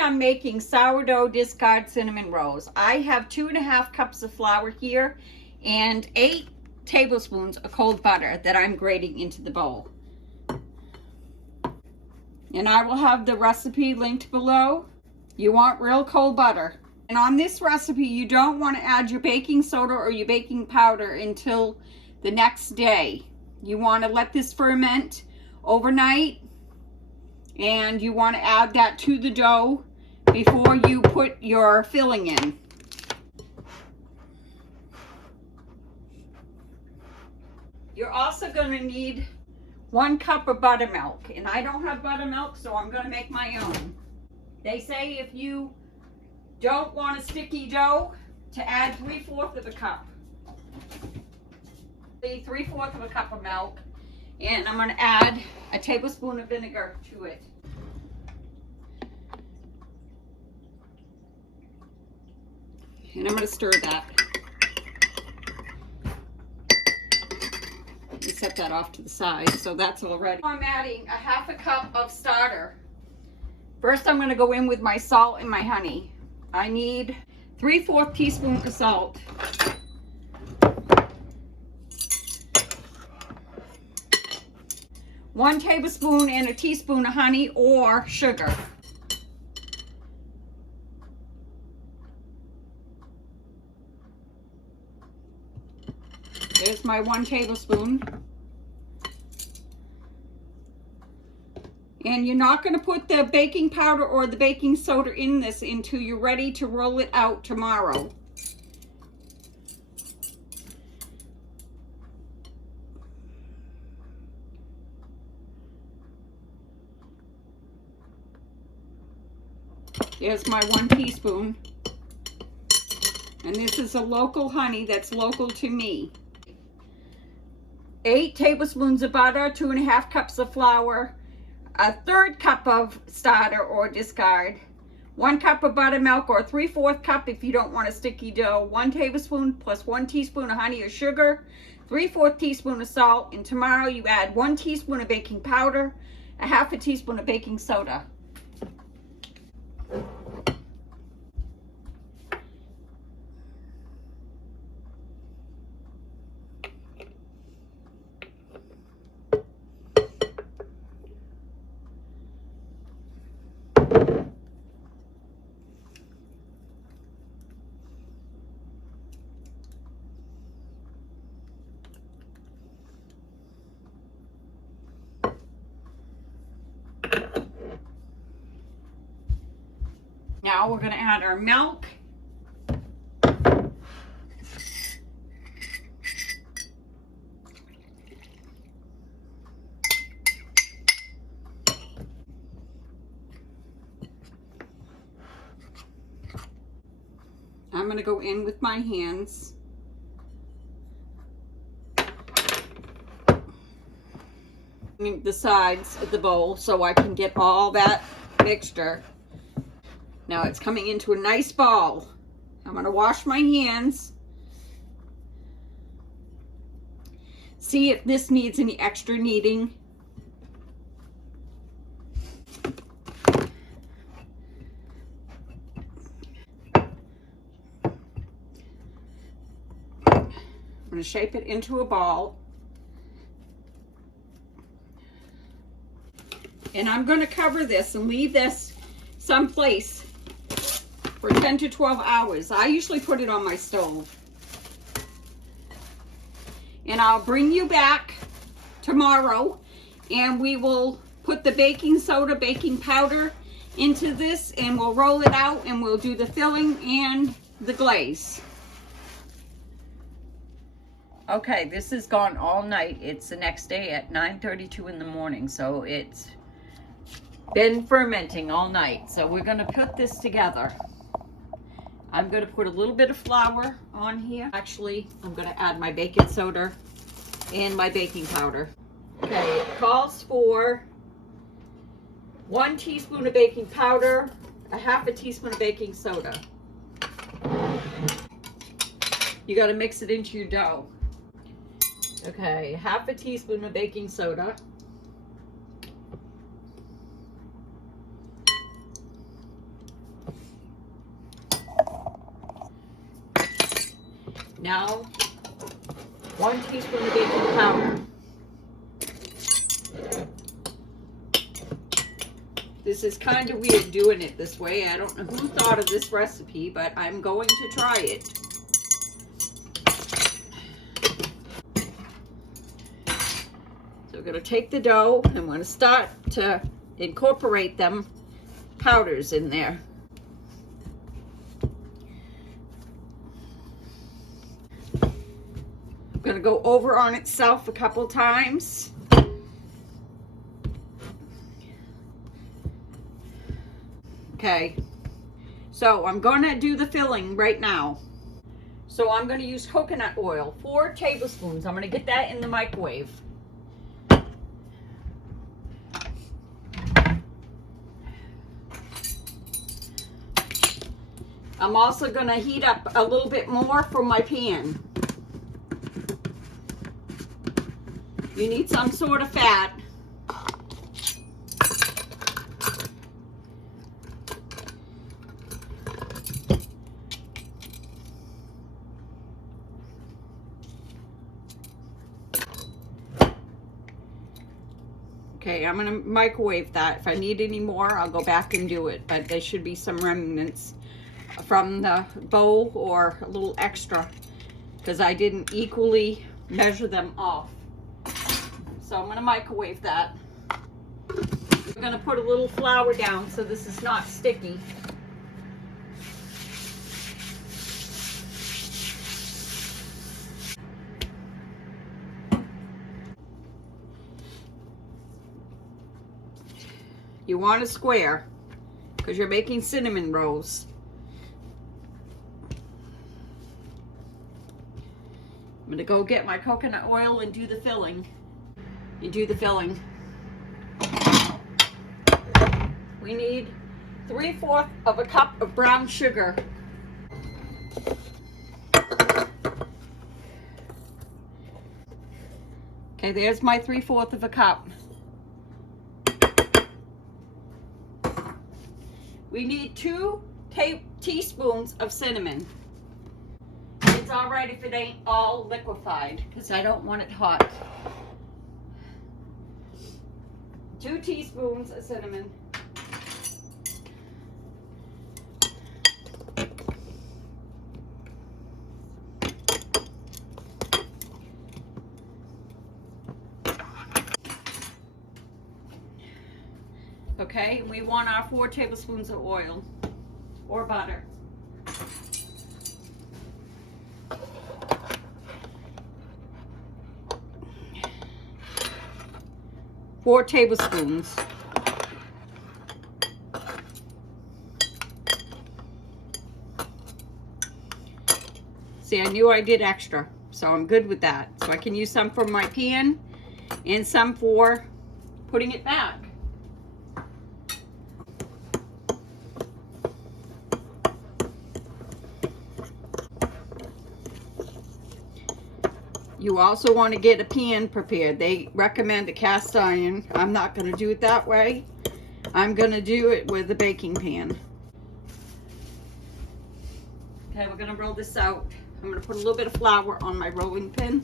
I'm making sourdough discard cinnamon rolls. I have 2.5 cups of flour here and 8 tablespoons of cold butter that I'm grating into the bowl. And I will have the recipe linked below. You want real cold butter. And on this recipe, you don't want to add your baking soda or your baking powder until the next day. You want to let this ferment overnight, and you want to add that to the dough before you put your filling in. You're also going to need 1 cup of buttermilk, and I don't have buttermilk, so I'm going to make my own. They say if you don't want a sticky dough, to add 3/4 of a cup. 3/4 of a cup of milk, and I'm going to add a tablespoon of vinegar to it. And I'm going to stir that. And set that off to the side, so that's all ready. I'm adding 1/2 cup of starter. First, I'm going to go in with my salt and my honey. I need 3/4 teaspoon of salt. 1 tablespoon and a teaspoon of honey or sugar. There's my 1 tablespoon. And you're not going to put the baking powder or the baking soda in this until you're ready to roll it out tomorrow. There's my 1 teaspoon. And this is a local honey that's local to me. 8 tablespoons of butter, 2.5 cups of flour, 1/3 cup of starter or discard, 1 cup of buttermilk or 3/4 cup if you don't want a sticky dough, 1 tablespoon plus 1 teaspoon of honey or sugar, 3/4 teaspoon of salt, and tomorrow you add 1 teaspoon of baking powder, 1/2 teaspoon of baking soda. Now we're going to add our milk. I'm going to go in with my hands. The sides of the bowl so I can get all that mixture. Now it's coming into a nice ball. I'm going to wash my hands. See if this needs any extra kneading. I'm going to shape it into a ball. And I'm going to cover this and leave this someplace for 10 to 12 hours. I usually put it on my stove. And I'll bring you back tomorrow and we will put the baking soda, baking powder into this and we'll roll it out and we'll do the filling and the glaze. Okay, this has gone all night. It's the next day at 9:32 in the morning, so it's been fermenting all night. So we're going to put this together. I'm going to put a little bit of flour on here. Actually, I'm going to add my baking soda and my baking powder. Okay, it calls for 1 teaspoon of baking powder, 1/2 teaspoon of baking soda. You got to mix it into your dough. Okay, 1/2 teaspoon of baking soda. Now, 1 teaspoon of baking powder. This is kind of weird doing it this way. I don't know who thought of this recipe, but I'm going to try it. So we're going to take the dough and I'm going to start to incorporate them powders in there. I'm going to go over on itself a couple times. Okay, so I'm going to do the filling right now. So I'm going to use coconut oil, 4 tablespoons. I'm going to get that in the microwave. I'm also going to heat up a little bit more from my pan. You need some sort of fat. Okay, I'm gonna microwave that. If I need any more, I'll go back and do it, but there should be some remnants from the bowl or a little extra because I didn't equally measure them off. So I'm gonna microwave that. I'm gonna put a little flour down so this is not sticky. You want a square because you're making cinnamon rolls. I'm going to go get my coconut oil and do the filling. You do the filling. We need 3/4 of a cup of brown sugar. Okay, there's my 3/4 of a cup. We need 2 teaspoons of cinnamon. It's all right if it ain't all liquefied because I don't want it hot. 2 teaspoons of cinnamon. Okay, and we want our 4 tablespoons of oil or butter. Four tablespoons. See, I knew I did extra, so I'm good with that. So I can use some for my pan and some for putting it back. You also want to get a pan prepared. They recommend a cast iron. I'm not going to do it that way. I'm going to do it with a baking pan. Okay, we're going to roll this out. I'm going to put a little bit of flour on my rolling pin.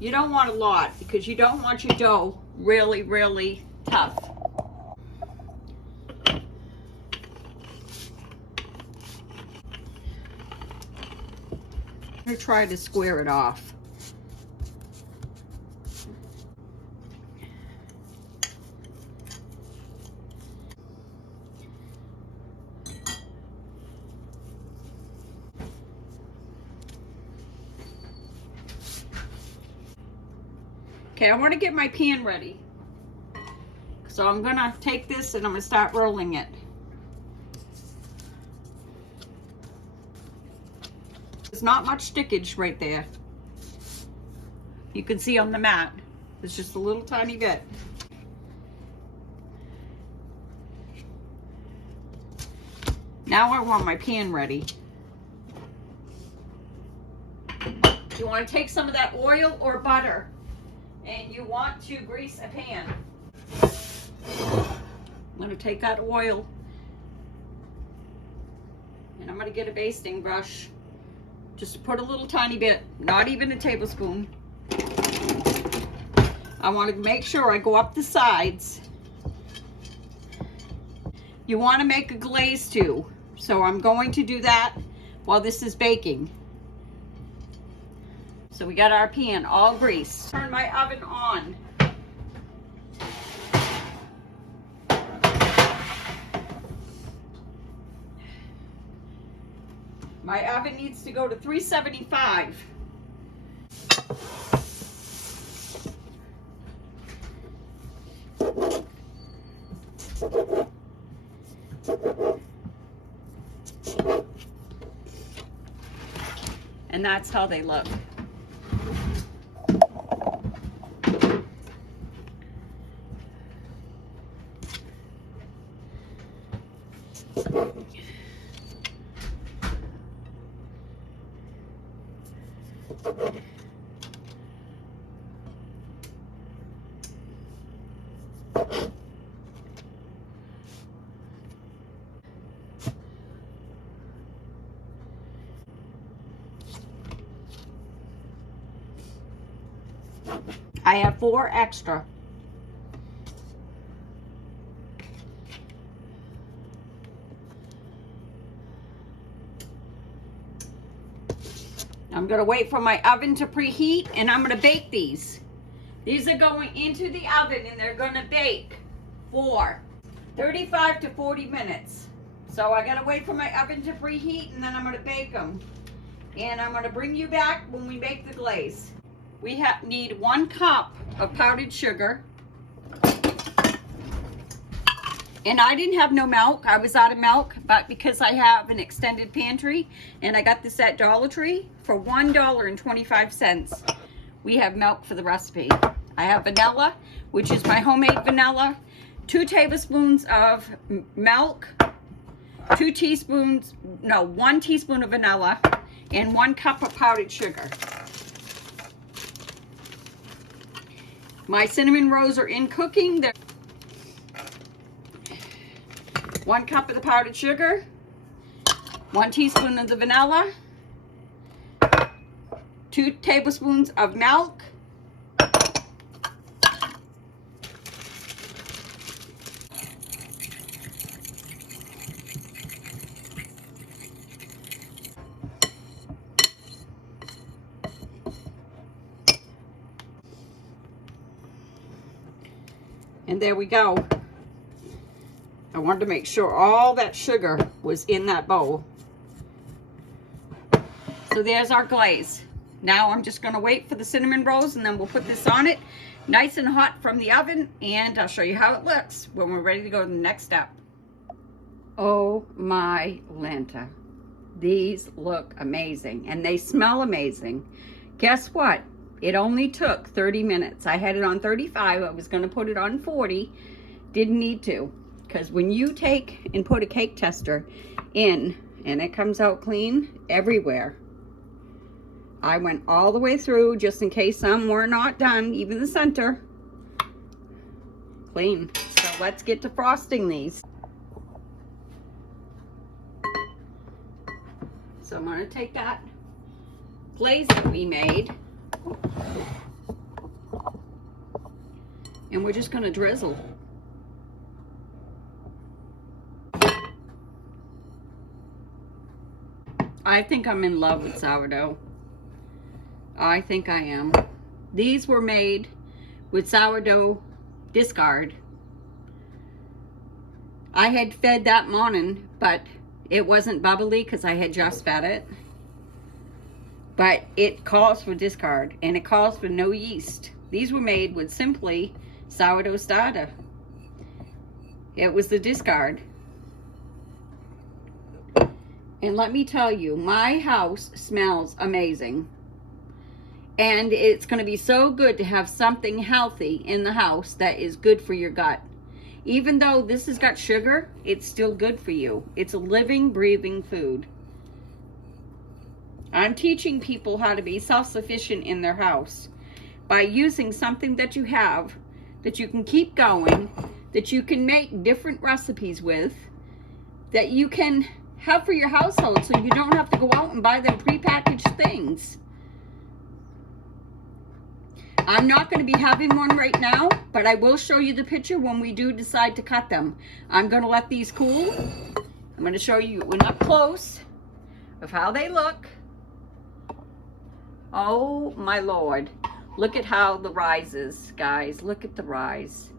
You don't want a lot because you don't want your dough really, really tough. I'm going to try to square it off. Okay, I want to get my pan ready. So I'm going to take this and I'm going to start rolling it. There's not much stickage right there. You can see on the mat. It's just a little tiny bit. Now I want my pan ready. You want to take some of that oil or butter and you want to grease a pan. I'm going to take that oil and I'm going to get a basting brush. Just put a little tiny bit, not even a tablespoon. I want to make sure I go up the sides. You want to make a glaze too, so I'm going to do that while this is baking. So we got our pan all greased. Turn my oven on. My oven needs to go to 375. And that's how they look. I have 4 extra. I'm going to wait for my oven to preheat and I'm going to bake these. These are going into the oven and they're going to bake for 35 to 40 minutes. So I got to wait for my oven to preheat and then I'm going to bake them. And I'm going to bring you back when we make the glaze. We need 1 cup of powdered sugar. And I didn't have no milk. I was out of milk, but because I have an extended pantry and I got this at Dollar Tree for $1.25, we have milk for the recipe. I have vanilla, which is my homemade vanilla, 2 tablespoons of milk, 1 teaspoon of vanilla, and 1 cup of powdered sugar. My cinnamon rolls are in cooking. They're 1 cup of the powdered sugar, 1 teaspoon of the vanilla, 2 tablespoons of milk, and there we go. I wanted to make sure all that sugar was in that bowl. So there's our glaze. Now I'm just going to wait for the cinnamon rolls and then we'll put this on it nice and hot from the oven, and I'll show you how it looks when we're ready to go to the next step. Oh my Lanta. These look amazing and they smell amazing. Guess what? It only took 30 minutes. I had it on 35. I was going to put it on 40. Didn't need to. Because when you take and put a cake tester in and it comes out clean everywhere. I went all the way through just in case some were not done, even the center. Clean. So let's get to frosting these. So I'm going to take that glaze that we made and we're just going to drizzle. I think I'm in love with sourdough. I think I am. These were made with sourdough discard. I had fed that morning, but it wasn't bubbly because I had just fed it. But it calls for discard and it calls for no yeast. These were made with simply sourdough starter. It was the discard. And let me tell you, my house smells amazing. And it's going to be so good to have something healthy in the house that is good for your gut. Even though this has got sugar, it's still good for you. It's a living, breathing food. I'm teaching people how to be self-sufficient in their house by using something that you have that you can keep going, that you can make different recipes with that you can have for your household, so you don't have to go out and buy them prepackaged things. I'm not going to be having one right now, but I will show you the picture when we do decide to cut them. I'm going to let these cool. I'm going to show you an up close of how they look. Oh my Lord. Look at how the rise is, guys. Look at the rise.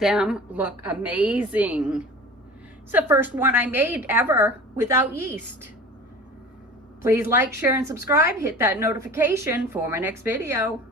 Them look amazing. It's the first one I made ever without yeast. Please like, share, and subscribe. Hit that notification for my next video.